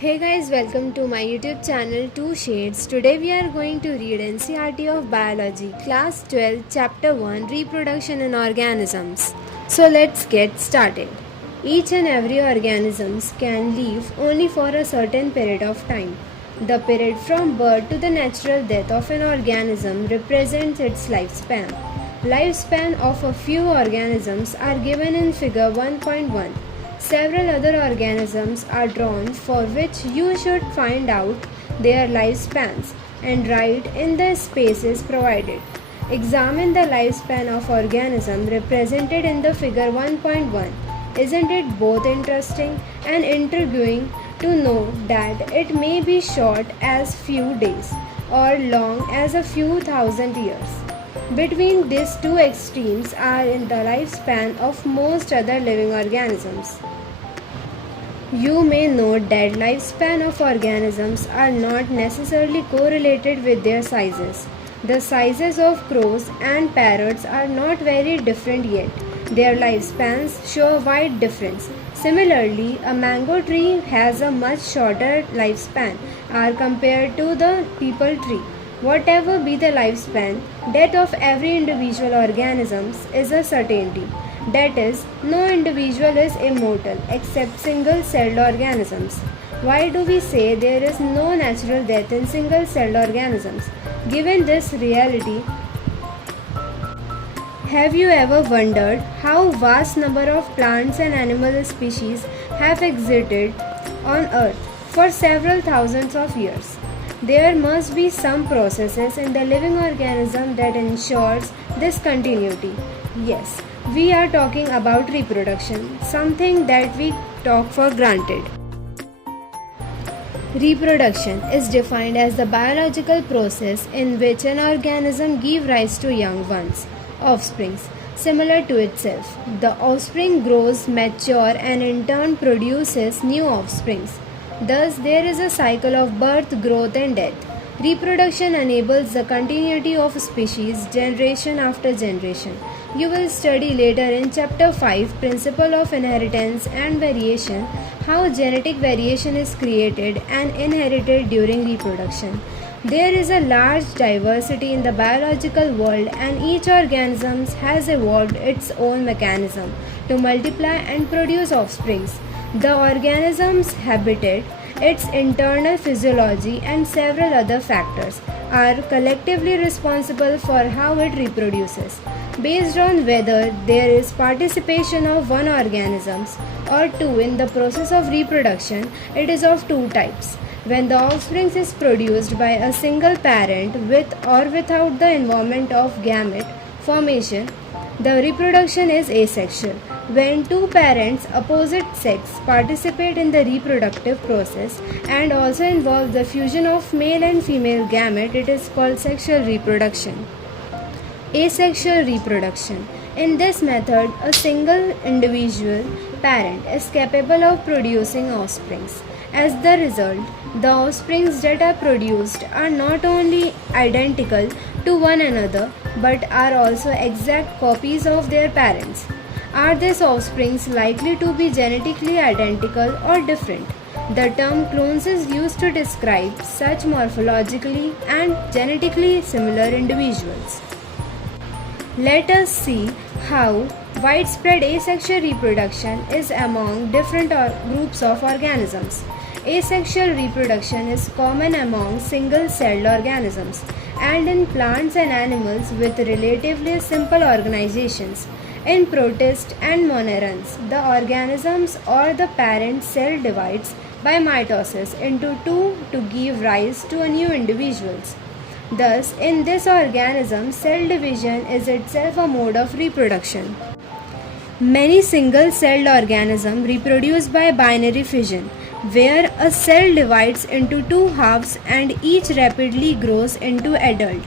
Hey guys, welcome to my YouTube channel 2 Shades. Today we are going to read NCERT of Biology, Class 12, Chapter 1, Reproduction in Organisms. So let's get started. Each and every organisms can live only for a certain period of time. The period from birth to the natural death of an organism represents its lifespan. Lifespan of a few organisms are given in figure 1.1. Several other organisms are drawn for which you should find out their lifespans and write in the spaces provided. Examine the lifespan of organism represented in the figure 1.1. Isn't it both interesting and intriguing to know that it may be short as few days or long as a few thousand years? Between these two extremes are in the lifespan of most other living organisms. You may note that lifespan of organisms are not necessarily correlated with their sizes. The sizes of crows and parrots are not very different yet. Their lifespans show a wide difference. Similarly, a mango tree has a much shorter lifespan as compared to the peepal tree. Whatever be the lifespan, death of every individual organism is a certainty. That is, no individual is immortal except single-celled organisms. Why do we say there is no natural death in single-celled organisms? Given this reality, have you ever wondered how vast number of plants and animal species have existed on Earth for several thousands of years? There must be some processes in the living organism that ensures this continuity. Yes, we are talking about reproduction, something that we take for granted. Reproduction is defined as the biological process in which an organism gives rise to young ones, offsprings, similar to itself. The offspring grows, mature, and in turn produces new offsprings. Thus, there is a cycle of birth, growth, and death. Reproduction enables the continuity of species generation after generation. You will study later in Chapter 5, Principle of Inheritance and Variation, how genetic variation is created and inherited during reproduction. There is a large diversity in the biological world, and each organism has evolved its own mechanism to multiply and produce offsprings. The organism's habitat, its internal physiology, and several other factors are collectively responsible for how it reproduces. Based on whether there is participation of one organism or two in the process of reproduction, it is of two types. When the offspring is produced by a single parent with or without the involvement of gamete formation, the reproduction is asexual. When two parents opposite sex participate in the reproductive process and also involve the fusion of male and female gamete, it is called sexual reproduction. Asexual reproduction. In this method, a single individual parent is capable of producing offsprings. As the result, the offsprings that are produced are not only identical to one another but are also exact copies of their parents. Are these offsprings likely to be genetically identical or different? The term clones is used to describe such morphologically and genetically similar individuals. Let us see how widespread asexual reproduction is among different groups of organisms. Asexual reproduction is common among single-celled organisms and in plants and animals with relatively simple organizations. In protists and monerans, the organisms or the parent cell divides by mitosis into two to give rise to a new individuals. Thus, in this organism, cell division is itself a mode of reproduction. Many single-celled organisms reproduce by binary fission, where a cell divides into two halves and each rapidly grows into adult.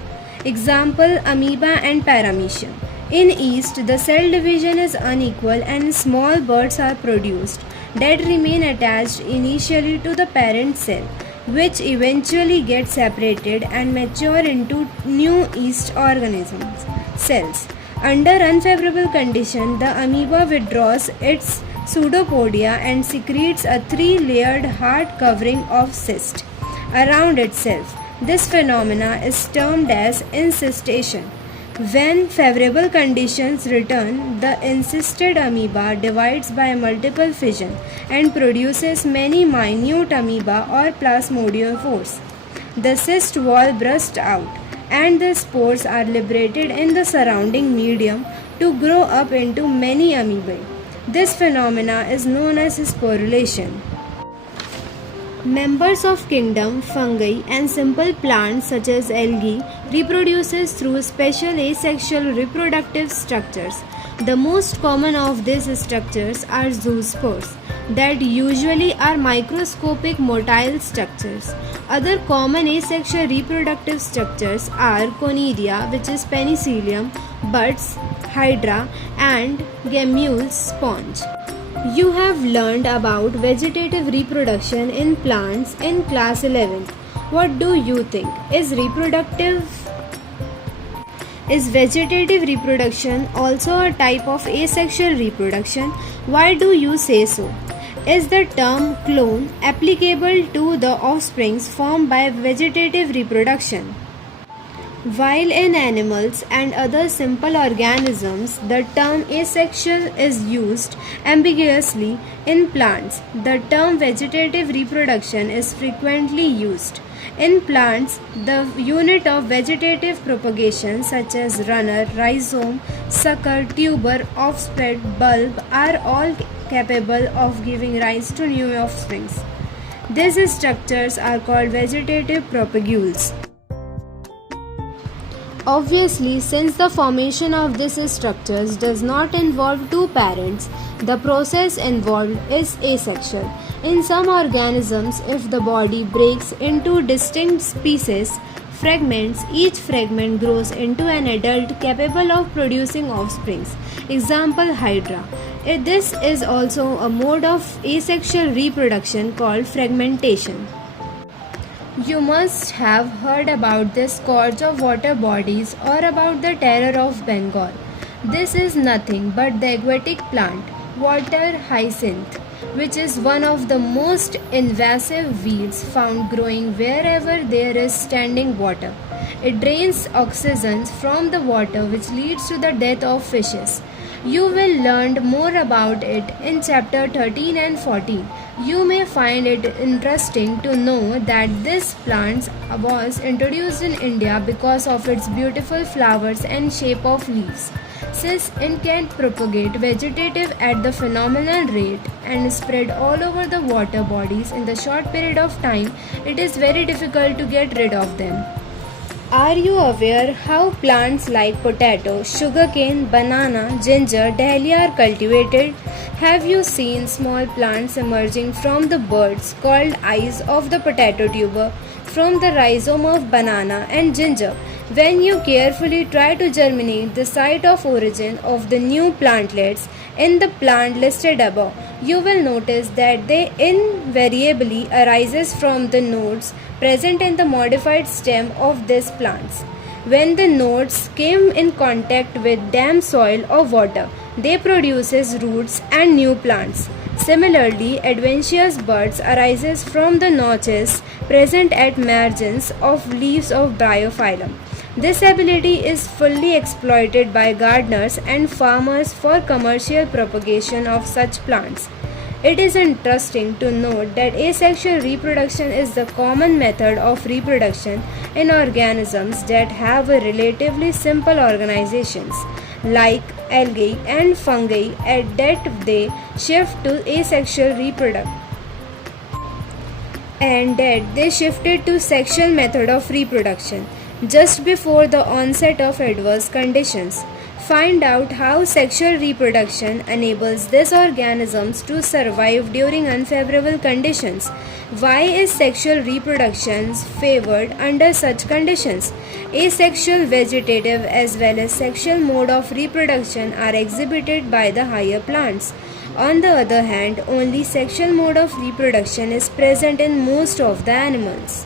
Example, amoeba and paramecia. In yeast, the cell division is unequal and small buds are produced that remain attached initially to the parent cell, which eventually get separated and mature into new yeast organisms cells. Under unfavorable condition, the amoeba withdraws its pseudopodia and secretes a three-layered hard covering of cyst around itself. This phenomena is termed as encystation. When favorable conditions return, the encysted amoeba divides by multiple fission and produces many minute amoeba or plasmodiophores. The cyst wall bursts out and the spores are liberated in the surrounding medium to grow up into many amoebae. This phenomena is known as sporulation. Members of kingdom, fungi and simple plants such as algae reproduces through special asexual reproductive structures. The most common of these structures are zoospores that usually are microscopic motile structures. Other common asexual reproductive structures are conidia, which is penicillium, buds, hydra and gammules sponge. You have learned about vegetative reproduction in plants in class 11. What do you think? Is vegetative reproduction also a type of asexual reproduction? Why do you say so? Is the term clone applicable to the offsprings formed by vegetative reproduction? While in animals and other simple organisms, the term asexual is used ambiguously, in plants, the term vegetative reproduction is frequently used. In plants, the unit of vegetative propagation such as runner, rhizome, sucker, tuber, offspread, bulb are all capable of giving rise to new offsprings. These structures are called vegetative propagules. Obviously, since the formation of these structures does not involve two parents, the process involved is asexual. In some organisms, if the body breaks into distinct species, fragments, each fragment grows into an adult capable of producing offsprings. Example, hydra. This is also a mode of asexual reproduction called fragmentation. You must have heard about the scourge of water bodies or about the terror of Bengal. This is nothing but the aquatic plant, water hyacinth, which is one of the most invasive weeds found growing wherever there is standing water. It drains oxygen from the water, which leads to the death of fishes. You will learn more about it in chapter 13 and 14. You may find it interesting to know that this plant was introduced in India because of its beautiful flowers and shape of leaves. Since it can propagate vegetative at the phenomenal rate and spread all over the water bodies in the short period of time, it is very difficult to get rid of them. Are you aware how plants like potato, sugarcane, banana, ginger, dahlia are cultivated? Have you seen small plants emerging from the buds called eyes of the potato tuber, from the rhizome of banana and ginger? When you carefully try to germinate the site of origin of the new plantlets in the plant listed above, you will notice that they invariably arises from the nodes present in the modified stem of these plants. When the nodes came in contact with damp soil or water, they produces roots and new plants. Similarly, adventitious buds arises from the notches present at margins of leaves of bryophyllum. This ability is fully exploited by gardeners and farmers for commercial propagation of such plants. It is interesting to note that asexual reproduction is the common method of reproduction in organisms that have a relatively simple organizations, like algae and fungi, at that they shift to asexual reproduction and that they shifted to sexual method of reproduction just before the onset of adverse conditions. Find out how sexual reproduction enables these organisms to survive during unfavorable conditions. Why is sexual reproduction favored under such conditions? Asexual, vegetative as well as sexual mode of reproduction are exhibited by the higher plants. On the other hand, only sexual mode of reproduction is present in most of the animals.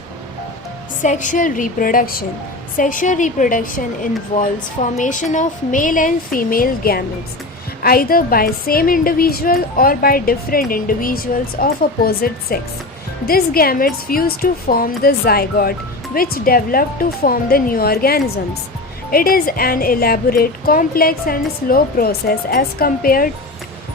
Sexual reproduction. Sexual reproduction involves formation of male and female gametes. either by same individual or by different individuals of opposite sex. These gametes fuse to form the zygote, which develop to form the new organisms. It is an elaborate, complex, and slow process as compared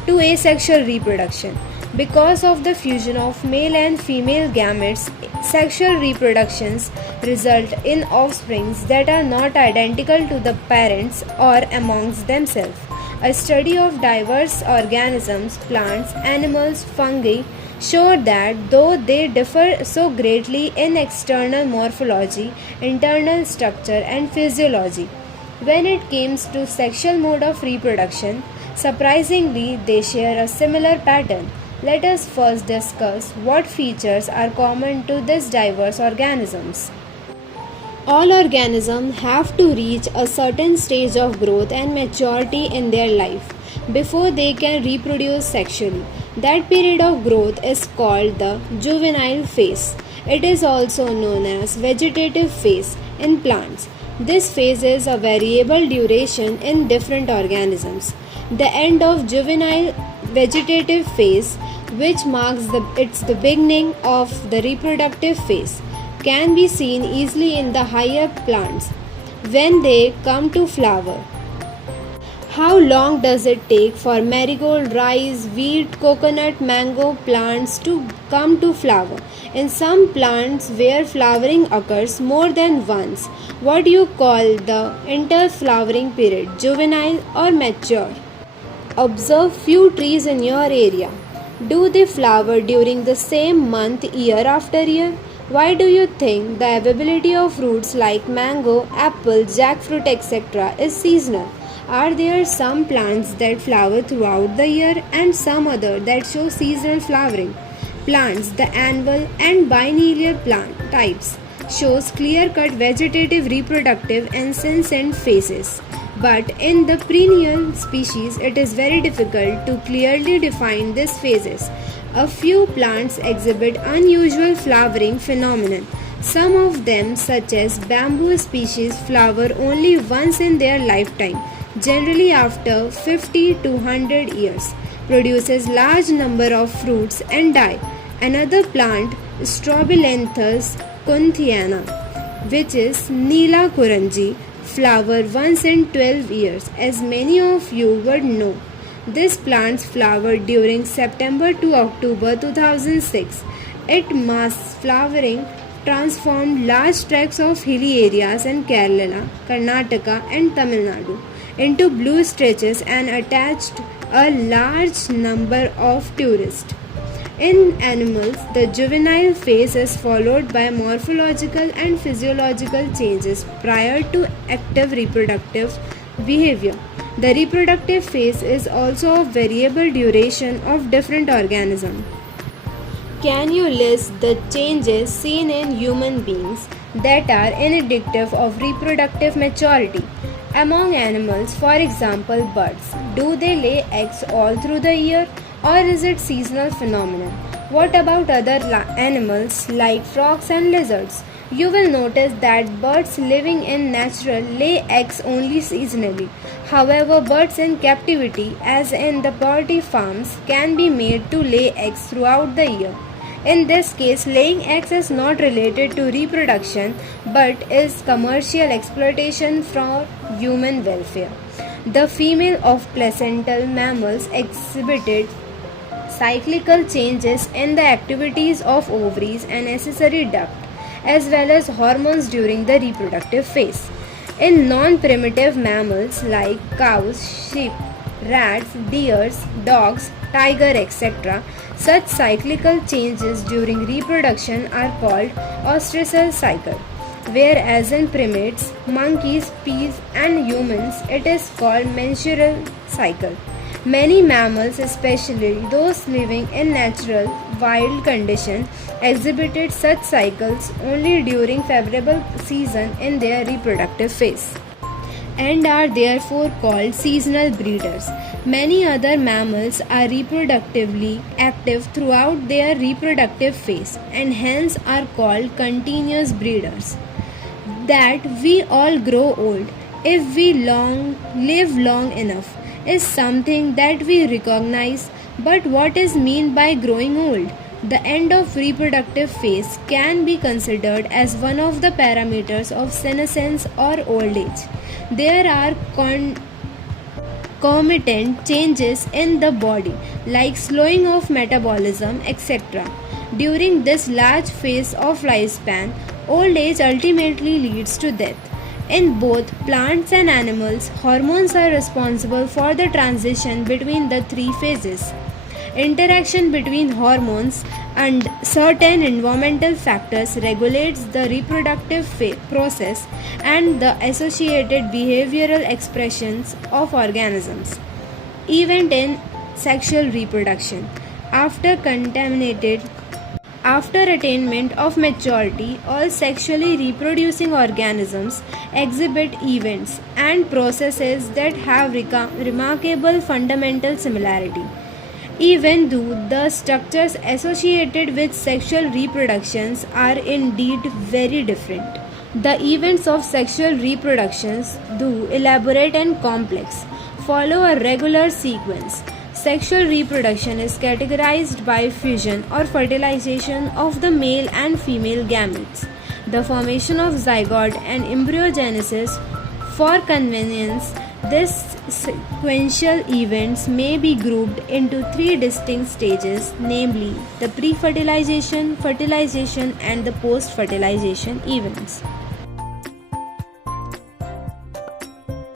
to asexual reproduction. Because of the fusion of male and female gametes, sexual reproductions result in offsprings that are not identical to the parents or amongst themselves. A study of diverse organisms, plants, animals, fungi showed that though they differ so greatly in external morphology, internal structure, and physiology, when it comes to sexual mode of reproduction, surprisingly they share a similar pattern. Let us first discuss what features are common to these diverse organisms. All organisms have to reach a certain stage of growth and maturity in their life before they can reproduce sexually. That period of growth is called the juvenile phase. It is also known as vegetative phase in plants. This phase is a variable duration in different organisms. The end of juvenile vegetative phase, which marks the beginning of the reproductive phase, can be seen easily in the higher plants when they come to flower. How long does it take for marigold, rice, wheat, coconut, mango plants to come to flower? In some plants where flowering occurs more than once, what do you call the interflowering period, juvenile or mature? Observe few trees in your area. Do they flower during the same month year after year? Why do you think the availability of fruits like mango, apple, jackfruit, etc. is seasonal? Are there some plants that flower throughout the year and some other that show seasonal flowering? Plants, the annual and biennial plant types, shows clear-cut vegetative, reproductive and senescent phases. But in the perennial species, it is very difficult to clearly define these phases. A few plants exhibit unusual flowering phenomenon. Some of them, such as bamboo species, flower only once in their lifetime, generally after 50 to 100 years, produces large number of fruits and die. Another plant, Strobilanthes kunthiana, which is Neela Kuranji, flower once in 12 years, as many of you would know. These plants flowered during September to October 2006. Its mass flowering transformed large tracts of hilly areas in Kerala, Karnataka and Tamil Nadu into blue stretches and attached a large number of tourists. In animals, the juvenile phase is followed by morphological and physiological changes prior to active reproductive behavior. The reproductive phase is also of variable duration of different organisms. Can you list the changes seen in human beings that are indicative of reproductive maturity? Among animals, for example birds, do they lay eggs all through the year or is it seasonal phenomenon? What about other animals like frogs and lizards? You will notice that birds living in natural lay eggs only seasonally. However, birds in captivity, as in the poultry farms, can be made to lay eggs throughout the year. In this case, laying eggs is not related to reproduction but is commercial exploitation for human welfare. The female of placental mammals exhibited cyclical changes in the activities of ovaries and accessory duct, as well as hormones during the reproductive phase. In non-primitive mammals like cows, sheep, rats, deer, dogs, tiger, etc., such cyclical changes during reproduction are called ostracal cycle, whereas in primates, monkeys, peas, and humans, it is called menstrual cycle. Many mammals, especially those living in natural wild conditions, exhibited such cycles only during favorable season in their reproductive phase and are therefore called seasonal breeders. Many other mammals are reproductively active throughout their reproductive phase and hence are called continuous breeders. That we all grow old if we live long enough. is something that we recognize, but what is meant by growing old? The end of reproductive phase can be considered as one of the parameters of senescence or old age. There are concomitant changes in the body, like slowing of metabolism, etc. During this large phase of lifespan, old age ultimately leads to death. In both plants and animals, hormones are responsible for the transition between the three phases. Interaction between hormones and certain environmental factors regulates the reproductive process and the associated behavioral expressions of organisms. Event in sexual reproduction. After attainment of maturity, all sexually reproducing organisms exhibit events and processes that have remarkable fundamental similarity, even though the structures associated with sexual reproductions are indeed very different. The events of sexual reproductions, though elaborate and complex, follow a regular sequence. Sexual reproduction is categorized by fusion or fertilization of the male and female gametes, the formation of zygote and embryogenesis. For convenience, these sequential events may be grouped into three distinct stages, namely the pre-fertilization, fertilization, and the post-fertilization events.